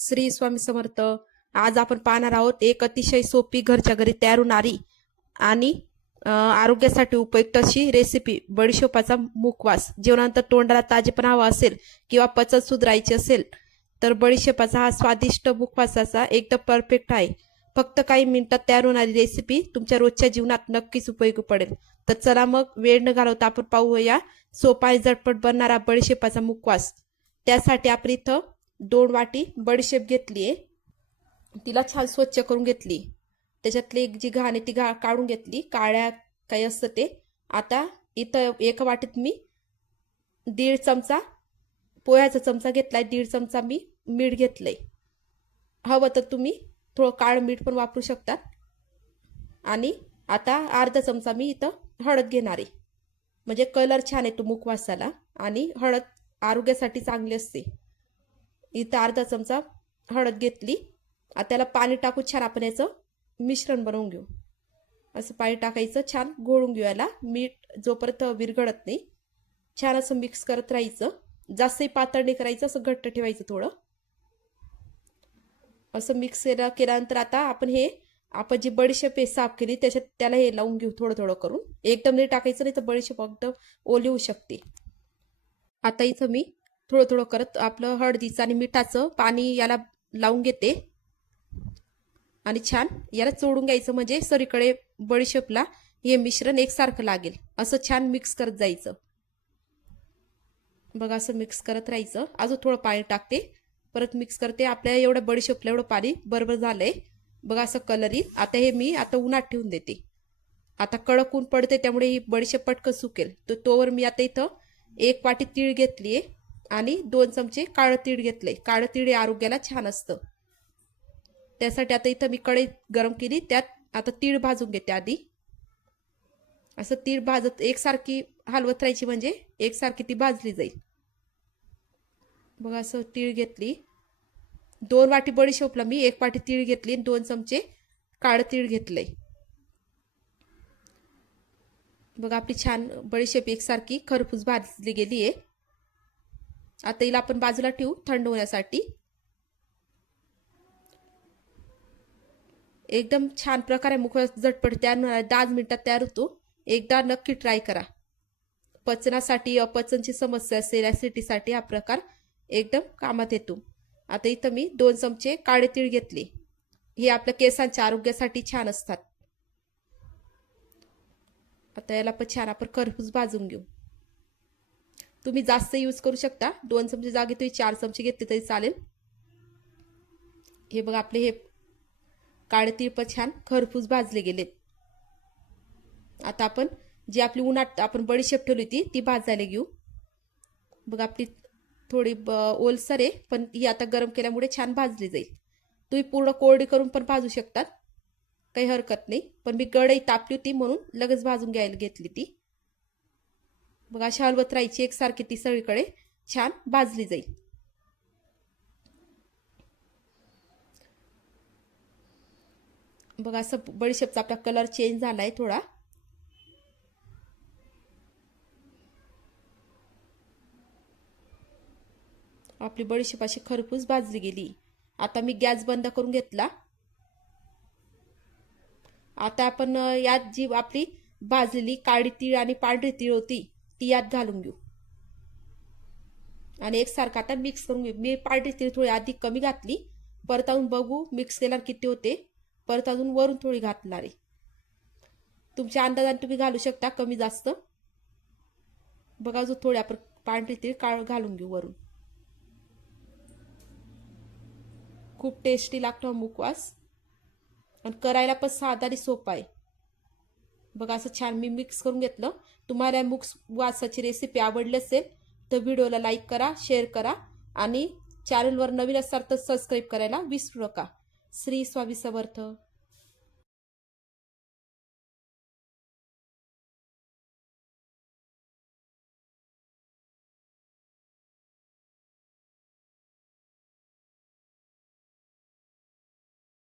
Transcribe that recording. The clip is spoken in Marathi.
श्री स्वामी समर्थ. आज आपण पाहणार आहोत एक अतिशय सोपी घरच्या घरी तयार होणारी आणि आरोग्यासाठी उपयुक्त अशी रेसिपी बडीशोपाचा मुखवास. जेवणानंतर तोंडाला ताजेपणा हवा असेल किंवा पचन सुधारायची असेल तर बडीशोपाचा हा स्वादिष्ट मुखवासाचा एकदम परफेक्ट आहे. फक्त काही मिनिटात तयार होणारी रेसिपी तुमच्या रोजच्या जीवनात नक्कीच उपयोगी पडेल. तर चला मग वेळ न घालवता आपण पाहूया सोपा आणि झटपट बनणारा बडीशेपाचा मुखवास. त्यासाठी आपण इथं 2 वाटी बडीशेप घेतली आहे. तिला छान स्वच्छ करून घेतली. त्याच्यातली जी घाण आहे ती काढून घेतली, काळ्या काही असतं ते. आता इथं एका वाटीत मी 1.5 चमचा पोह्याचा चमचा घेतलाय, 1.5 चमचा मी मीठ घेतलंय. हवं तर तुम्ही थोडं काळं मीठ पण वापरू शकतात. आणि आता अर्धा चमचा मी इथं हळद घेणार आहे, म्हणजे कलर छान येतो मुखवासाला आणि हळद आरोग्यासाठी चांगली असते. इथं अर्धा चमचा हळद घेतली. आता त्याला पाणी टाकून छान आपण याचं मिश्रण बनवून घेऊ. असं पाणी टाकायचं, छान घोळून घेऊ याला. मीठ जोपर्यंत विरघळत नाही छान असं मिक्स करत राहायचं. जास्तही पातळ नाही करायचं, असं घट्ट ठेवायचं थोडं. असं मिक्स केल्यानंतर आता आपण जी बडीशेप साफ केली त्याला हे लावून घेऊ थोडं थोडं करून. एकदम नाही टाकायचं, नाही तर बडीशेप एकदम ओली होऊ शकते. आता इथं मी थोडं थोडं करत आपलं हळदीचं आणि मिठाचं पाणी याला लावून घेते आणि छान याला चोडून घ्यायचं, म्हणजे सरीकडे बडीशेपला हे मिश्रण एकसारखं लागेल. असं छान मिक्स करत जायचं. बघा असं मिक्स करत राहायचं. अजून थोडं पाणी टाकते, परत मिक्स करते. आपल्या एवढं बडीशेपला एवढं पाणी बरोबर झालंय. बघा असं कलर येईल. आता हे मी आता उन्हात ठेवून देते. आता कडक ऊन पडते त्यामुळे ही बडीशेप पटकन सुकेल. तोवर मी आता इथं 1 वाटी तीळ घेतलीये आणि 2 चमचे काळं तीळ घेतलंय. काळं तीळ हे आरोग्याला छान असतं. त्यासाठी आता इथं मी कढई गरम केली, त्यात आता तीळ भाजून घेते आधी. असं तीळ भाजत एकसारखी हलवत राहायची, म्हणजे एकसारखी ती भाजली जाईल. बघा असं तीळ घेतली. 2 वाटी बडीशेपला मी 1 वाटी तीळ घेतली आणि 2 चमचे काळं तीळ घेतलंय. बघा आपली छान बडीशेप एकसारखी खरपूस भाजली गेली आहे. आता हिला आपण बाजूला ठेवू थंड होण्यासाठी. एकदम छान प्रकारे मुखवास झटपट तयार होणार, 10 मिनिटात तयार होतो. एकदा नक्की ट्राय करा. पचनासाठी, अपचनची समस्या असेल, ॲसिडिटीसाठी हा प्रकार एकदम कामात येतो. आता इथं मी 2 चमचे काळे तीळ घेतले. हे आपल्या केसांच्या आरोग्यासाठी छान असतात. आता याला पण छान आपण खरपूस भाजून घेऊ. तुम्ही जास्त यूज करू शकता. 2 चमचे जागे तुम्ही 4 चमचे घेतले तरी चालेल. हे बघा आपले हे काळे तीळ पण छान खरपूस भाजले गेलेत. आता आपण जी आपली उन्हात आपण बडीशेप ठेवली होती ती भाजायला घेऊ. बघा आपली थोडी ओलसर आहे, पण ही आता गरम केल्यामुळे छान भाजली जाईल. तुम्ही पूर्ण कोरडी करून पण भाजू शकतात, काही हरकत नाही. पण मी कढई तापली होती म्हणून लगेच भाजून घ्यायला घेतली ती. बघा अशी हलवत राहायची एकसारखी, ती सगळीकडे छान भाजली जाईल. बघा असं बडीशेपचा आपला कलर चेंज झालाय थोडा. आपली बडीशेप अशी खरपूस भाजली गेली. आता मी गॅस बंद करून घेतला. आता आपण यात जी आपली भाजलेली काळी तीळ आणि पांढरी तीळ होती ती यात घालून घेऊ आणि एकसारखं आता मिक्स करून घेऊ. मी पांढरी तीळ थोडी आधी कमी घातली, परत अजून बघू मिक्स केल्यावर किती होते. परत अजून वरून थोडी घालणार आहे. तुमच्या अंदाजाने तुम्ही घालू शकता कमी जास्त. बघा अजून थोडी आपण पांढरी तीळ घालून घेऊ वरून. खूप टेस्टी लागतो मुखवास आणि करायला पण साधा आणि सोपा आहे. बघा असं छान मी मिक्स करून घेतलं. तुम्हाला मुखवासाची रेसिपी आवडली असेल तर व्हिडिओला लाईक करा, शेअर करा आणि चॅनलवर नवीन असाल तर सबस्क्राईब करायला विसरू नका. श्री स्वामी समर्थ.